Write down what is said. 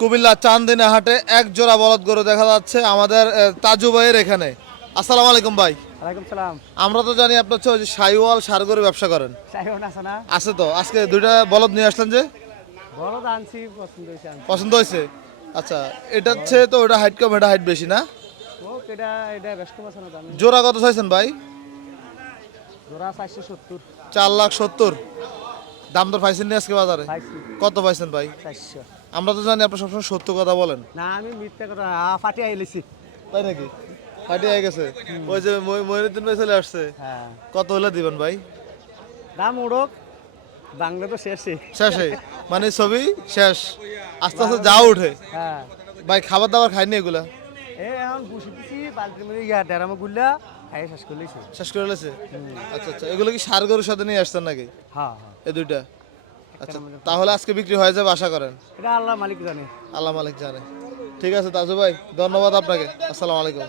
কুমিল্লা চান্দিনা হাটে এক জোড়া বলদ গরু দেখা যাচ্ছে আমাদের তাজু ভাইয়ের এখানে। আসসালামু আলাইকুম ভাই। ওয়ালাইকুম সালাম। আমরা তো জানি আপনি হচ্ছে ওই যে সাইওয়াল সার গরু ব্যবসা করেন। সাহেব আছে না? আছে তো, আজকে দুইটা বলদ নিয়ে আসলেন যে? বড় আনছি, পছন্দ হয়েছে আনছি। পছন্দ হয়েছে? আচ্ছা, এটা হচ্ছে তো ওটা হাইট কম, এটা হাইট বেশি না? ও এটা ব্যস্ত আছে না জানি। জোড়া কত চাইছেন ভাই? জোড়া 470 4,70,000। দাম তো পাইছেন নি আজকে বাজারে? পাইছি। কত পাইছেন ভাই? 400। আমরা তো জানি আপনি সবসময় সত্য কথা বলেন। না আমি মিথ্যা কথা ফাটি আইলেছি। তাই নাকি? ফাটি হয়ে গেছে। ওই যে মইনুদ্দিন ভাই চলে আসছে। হ্যাঁ, কত হলে দিবেন ভাই? দাম উড়ক, বাংলা তো শেষই। শেষে মানে ছবি শেষ, আস্তে আস্তে যা উঠে। হ্যাঁ, ভাই খাবার দাবার খাইনি এগুলা? এই এখন বসে দিছি বালতির মধ্যে ডেরামে গুলা খাই শেষ করে লইছি। শেষ করে লেছে? আচ্ছা আচ্ছা, এগুলো কি সার গরুর সাথে নিয়ে আসছেন নাকি হ্যাঁ হ্যাঁ, এই দুইটা? আচ্ছা, তাহলে আজকে বিক্রি হয়ে যাবে আশা করেন? এটা আল্লাহ মালিক জানে। আল্লাহ মালিক জানে। ঠিক আছে তাজু ভাই, ধন্যবাদ আপনাকে। আসসালামু আলাইকুম।